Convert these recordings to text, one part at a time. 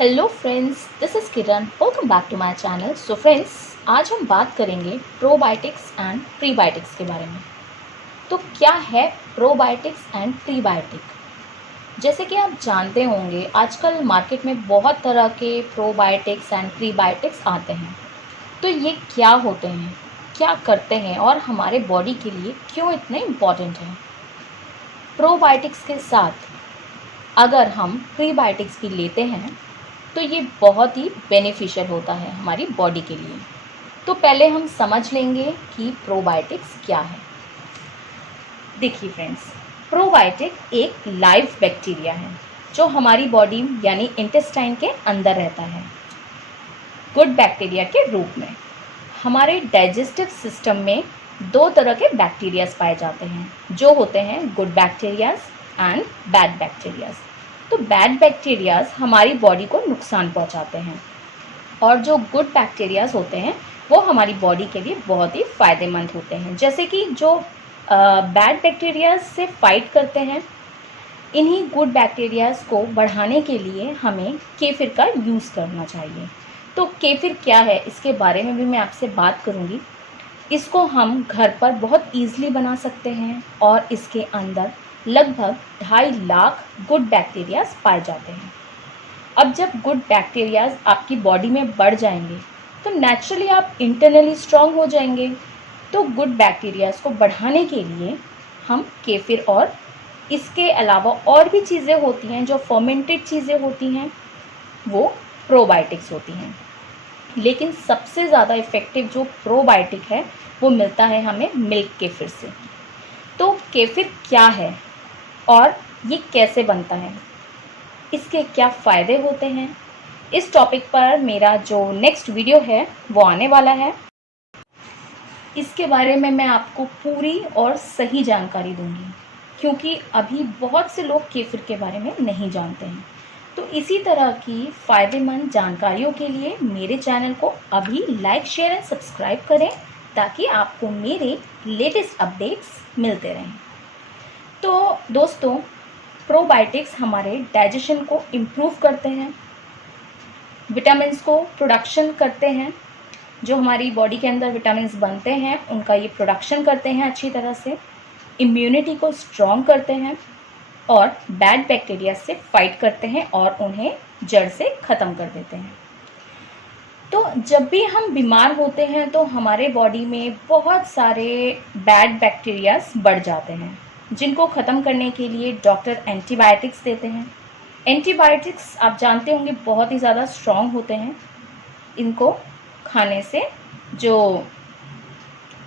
Hello friends, this is Kiran. Welcome back to my channel. So friends, आज हम बात करेंगे प्रोबायोटिक्स एंड प्रीबायोटिक्स के बारे में। तो क्या है प्रोबायोटिक्स एंड प्रीबायोटिक? जैसे कि आप जानते होंगे, आजकल मार्केट में बहुत तरह के प्रोबायोटिक्स एंड प्रीबायोटिक्स आते हैं। तो ये क्या होते हैं, क्या करते हैं और हमारे बॉडी के लिए क्यों इतने इम्पॉर्टेंट हैं? प्रोबायोटिक्स के साथ अगर हम प्रीबायोटिक्स भी लेते हैं तो ये बहुत ही बेनिफिशियल होता है हमारी बॉडी के लिए। तो पहले हम समझ लेंगे कि प्रोबायोटिक्स क्या है। देखिए फ्रेंड्स, प्रोबायोटिक एक लाइव बैक्टीरिया है जो हमारी बॉडी यानी इंटेस्टाइन के अंदर रहता है, गुड बैक्टीरिया के रूप में। हमारे डाइजेस्टिव सिस्टम में दो तरह के बैक्टीरियाज पाए जाते हैं जो होते हैं good bacterias and bad bacterias. तो बैड बैक्टीरियाज हमारी बॉडी को नुकसान पहुंचाते हैं और जो गुड बैक्टीरियाज होते हैं वो हमारी बॉडी के लिए बहुत ही फ़ायदेमंद होते हैं। जैसे कि जो बैड बैक्टीरियाज से फाइट करते हैं, इन्हीं गुड बैक्टीरियाज को बढ़ाने के लिए हमें केफिर का यूज़ करना चाहिए। तो केफिर क्या है, इसके बारे में भी मैं आपसे बात करूँगी। इसको हम घर पर बहुत ईज़िली बना सकते हैं और इसके अंदर लगभग 2.5 लाख गुड बैक्टीरियाज पाए जाते हैं। अब जब गुड बैक्टीरियाज आपकी बॉडी में बढ़ जाएंगे तो नेचुरली आप इंटरनली स्ट्रांग हो जाएंगे। तो गुड बैक्टीरियाज को बढ़ाने के लिए हम केफिर और इसके अलावा और भी चीज़ें होती हैं जो फर्मेंटेड चीज़ें होती हैं, वो प्रोबायोटिक्स होती हैं। लेकिन सबसे ज़्यादा इफ़ेक्टिव जो प्रोबायोटिक है वो मिलता है हमें मिल्क केफिर से। तो केफिर क्या है और ये कैसे बनता है, इसके क्या फ़ायदे होते हैं, इस टॉपिक पर मेरा जो नेक्स्ट वीडियो है वो आने वाला है। इसके बारे में मैं आपको पूरी और सही जानकारी दूंगी क्योंकि अभी बहुत से लोग केफिर के बारे में नहीं जानते हैं। तो इसी तरह की फ़ायदेमंद जानकारियों के लिए मेरे चैनल को अभी लाइक, शेयर एंड सब्सक्राइब करें ताकि आपको मेरे लेटेस्ट अपडेट्स मिलते रहें। तो दोस्तों, प्रोबायोटिक्स हमारे डाइजेशन को इम्प्रूव करते हैं, विटामिन्स को प्रोडक्शन करते हैं। जो हमारी बॉडी के अंदर विटामिन्स बनते हैं उनका ये प्रोडक्शन करते हैं अच्छी तरह से, इम्यूनिटी को स्ट्रॉन्ग करते हैं और बैड बैक्टीरिया से फाइट करते हैं और उन्हें जड़ से ख़त्म कर देते हैं। तो जब भी हम बीमार होते हैं तो हमारे बॉडी में बहुत सारे बैड बैक्टीरियाज बढ़ जाते हैं जिनको ख़त्म करने के लिए डॉक्टर एंटीबायोटिक्स देते हैं। एंटीबायोटिक्स आप जानते होंगे बहुत ही ज़्यादा स्ट्रॉन्ग होते हैं। इनको खाने से जो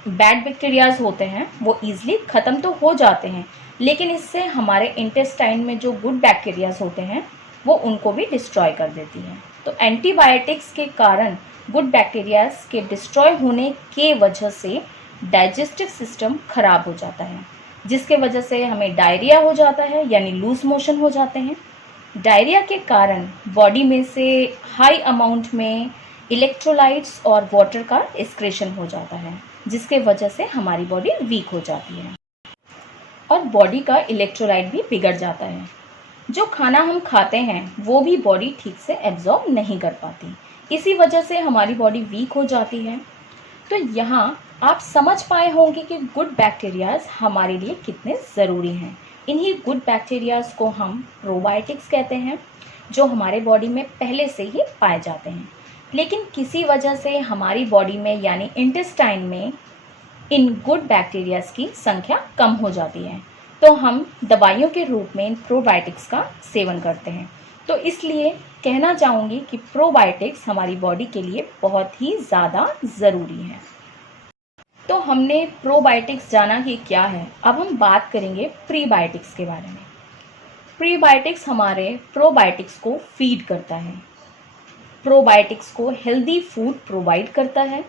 बैड बैक्टीरियाज होते हैं वो ईज़िली ख़त्म तो हो जाते हैं, लेकिन इससे हमारे इंटेस्टाइन में जो गुड बैक्टीरियाज होते हैं वो उनको भी डिस्ट्रॉय कर देती हैं। तो एंटीबायोटिक्स के कारण गुड बैक्टीरियाज के डिस्ट्रॉय होने के वजह से डाइजेस्टिव सिस्टम ख़राब हो जाता है, जिसके वजह से हमें डायरिया हो जाता है यानी लूज मोशन हो जाते हैं। डायरिया के कारण बॉडी में से हाई अमाउंट में इलेक्ट्रोलाइट्स और वाटर का एक्सक्रीशन हो जाता है, जिसके वजह से हमारी बॉडी वीक हो जाती है और बॉडी का इलेक्ट्रोलाइट भी बिगड़ जाता है। जो खाना हम खाते हैं वो भी बॉडी ठीक से एब्जॉर्ब नहीं कर पाती, इसी वजह से हमारी बॉडी वीक हो जाती है। तो यहाँ आप समझ पाए होंगे कि गुड बैक्टीरियाज हमारे लिए कितने ज़रूरी हैं। इन्हीं गुड बैक्टीरियाज को हम प्रोबायोटिक्स कहते हैं जो हमारे बॉडी में पहले से ही पाए जाते हैं, लेकिन किसी वजह से हमारी बॉडी में यानी इंटेस्टाइन में इन गुड बैक्टीरियाज की संख्या कम हो जाती है। तो हम दवाइयों के रूप में इन प्रोबायोटिक्स का सेवन करते हैं। तो इसलिए कहना चाहूँगी कि प्रोबायोटिक्स हमारी बॉडी के लिए बहुत ही ज़्यादा ज़रूरी है। तो हमने प्रोबायोटिक्स जाना कि क्या है, अब हम बात करेंगे प्रीबायोटिक्स के बारे में। प्रीबायोटिक्स हमारे प्रोबायोटिक्स को फीड करता है, प्रोबायोटिक्स को हेल्दी फूड प्रोवाइड करता है।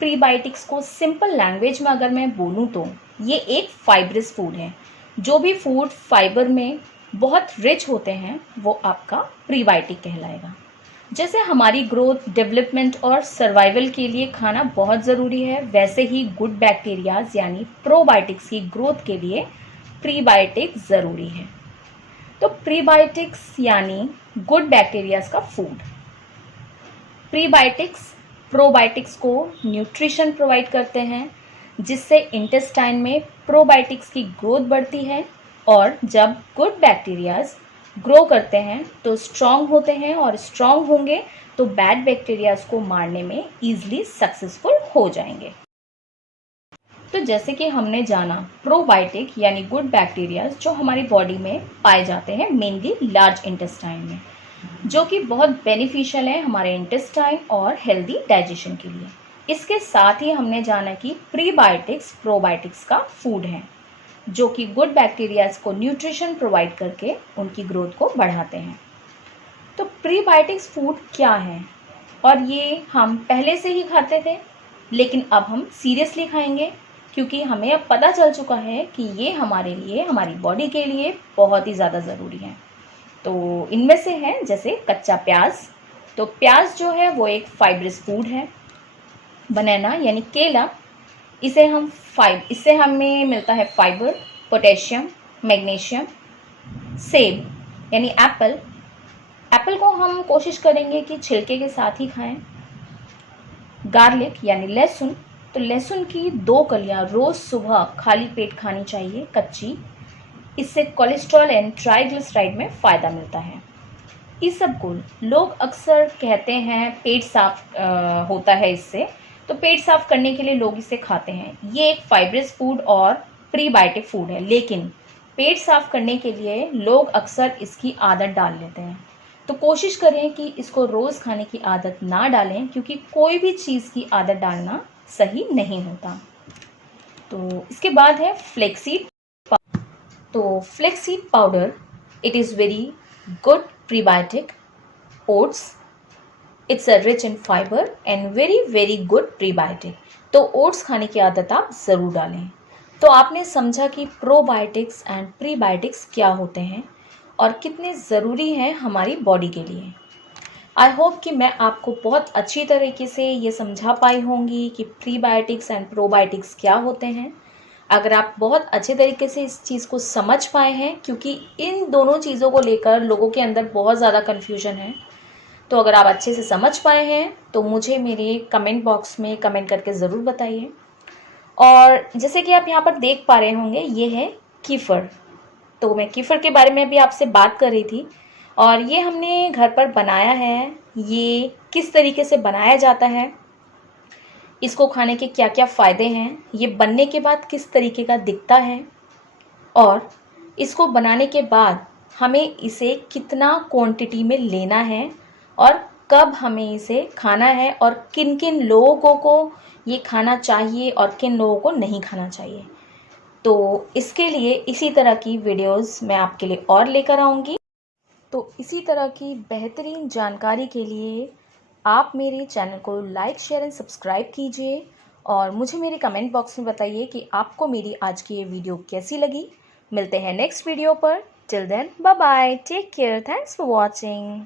प्रीबायोटिक्स को सिंपल लैंग्वेज में अगर मैं बोलूँ तो ये एक फाइब्रस फूड है। जो भी फूड फाइबर में बहुत रिच होते हैं वो आपका प्रीबायोटिक कहलाएगा। जैसे हमारी ग्रोथ, डेवलपमेंट और सर्वाइवल के लिए खाना बहुत ज़रूरी है, वैसे ही गुड बैक्टीरियाज यानी प्रोबायोटिक्स की ग्रोथ के लिए प्रीबायोटिक ज़रूरी है। तो प्रीबायोटिक्स यानी गुड बैक्टीरियाज का फूड। प्रीबायोटिक्स प्रोबायोटिक्स को न्यूट्रिशन प्रोवाइड करते हैं, जिससे इंटेस्टाइन में प्रोबायोटिक्स की ग्रोथ बढ़ती है, और जब गुड बैक्टीरियाज ग्रो करते हैं तो स्ट्रॉन्ग होते हैं, और स्ट्रॉन्ग होंगे तो बैड बैक्टीरियाज को मारने में ईजिली सक्सेसफुल हो जाएंगे। तो जैसे कि हमने जाना, प्रोबायोटिक यानी गुड बैक्टीरियाज जो हमारी बॉडी में पाए जाते हैं, मेनली लार्ज इंटेस्टाइन में, जो कि बहुत बेनिफिशियल है हमारे इंटेस्टाइन और हेल्दी डाइजेशन के लिए। इसके साथ ही हमने जाना कि प्रीबायोटिक्स प्रोबायोटिक्स का फूड है, जो कि गुड बैक्टीरियाज को न्यूट्रिशन प्रोवाइड करके उनकी ग्रोथ को बढ़ाते हैं। तो प्रीबायोटिक्स फूड क्या है, और ये हम पहले से ही खाते थे, लेकिन अब हम सीरियसली खाएंगे, क्योंकि हमें अब पता चल चुका है कि ये हमारे लिए, हमारी बॉडी के लिए बहुत ही ज़्यादा ज़रूरी है। तो इनमें से है जैसे कच्चा प्याज। तो प्याज जो है वो एक फाइब्रस फूड है। बनाना यानी केला, इससे हमें मिलता है फाइबर, पोटेशियम, मैग्नीशियम। सेब यानी एप्पल, एप्पल को हम कोशिश करेंगे कि छिलके के साथ ही खाएं। गार्लिक यानी लहसुन, तो लहसुन की 2 कलियां रोज़ सुबह खाली पेट खानी चाहिए, कच्ची। इससे कोलेस्ट्रॉल एंड ट्राइग्लिसराइड में फ़ायदा मिलता है। इसबगोल, लोग अक्सर कहते हैं पेट साफ होता है इससे, तो पेट साफ करने के लिए लोग इसे खाते हैं। ये एक फाइब्रस फूड और प्रीबायोटिक फूड है, लेकिन पेट साफ करने के लिए लोग अक्सर इसकी आदत डाल लेते हैं। तो कोशिश करें कि इसको रोज़ खाने की आदत ना डालें, क्योंकि कोई भी चीज़ की आदत डालना सही नहीं होता। तो इसके बाद है फ्लेक्सीड। तो flaxseed powder, it is very good prebiotic. Oats, it's rich in fibre and very very good prebiotic. तो ओट्स खाने की आदत आप ज़रूर डालें। तो आपने समझा कि प्रोबायोटिक्स एंड प्रीबायोटिक्स क्या होते हैं और कितने ज़रूरी हैं हमारी बॉडी के लिए। आई होप कि मैं आपको बहुत अच्छी तरीके से ये समझा पाई होंगी कि प्रीबायोटिक्स एंड प्रोबायोटिक्स क्या होते हैं। अगर आप बहुत अच्छे तरीके से इस चीज़ को समझ पाए हैं, क्योंकि इन दोनों चीज़ों को लेकर लोगों के अंदर बहुत ज़्यादा कन्फ्यूजन है, तो अगर आप अच्छे से समझ पाए हैं तो मुझे मेरे कमेंट बॉक्स में कमेंट करके ज़रूर बताइए। और जैसे कि आप यहाँ पर देख पा रहे होंगे, ये है कीफ़र। तो मैं कीफ़र के बारे में भी आपसे बात कर रही थी, और ये हमने घर पर बनाया है। ये किस तरीके से बनाया जाता है, इसको खाने के क्या क्या फ़ायदे हैं, ये बनने के बाद किस तरीके का दिखता है, और इसको बनाने के बाद हमें इसे कितना क्वांटिटी में लेना है, और कब हमें इसे खाना है, और किन किन लोगों को ये खाना चाहिए और किन लोगों को नहीं खाना चाहिए। तो इसके लिए इसी तरह की वीडियोस मैं आपके लिए और लेकर आऊँगी। तो इसी तरह की बेहतरीन जानकारी के लिए आप मेरे चैनल को लाइक, शेयर एंड सब्सक्राइब कीजिए, और मुझे मेरे कमेंट बॉक्स में बताइए कि आपको मेरी आज की ये वीडियो कैसी लगी। मिलते हैं नेक्स्ट वीडियो पर। Till then, bye bye, take care, thanks for watching.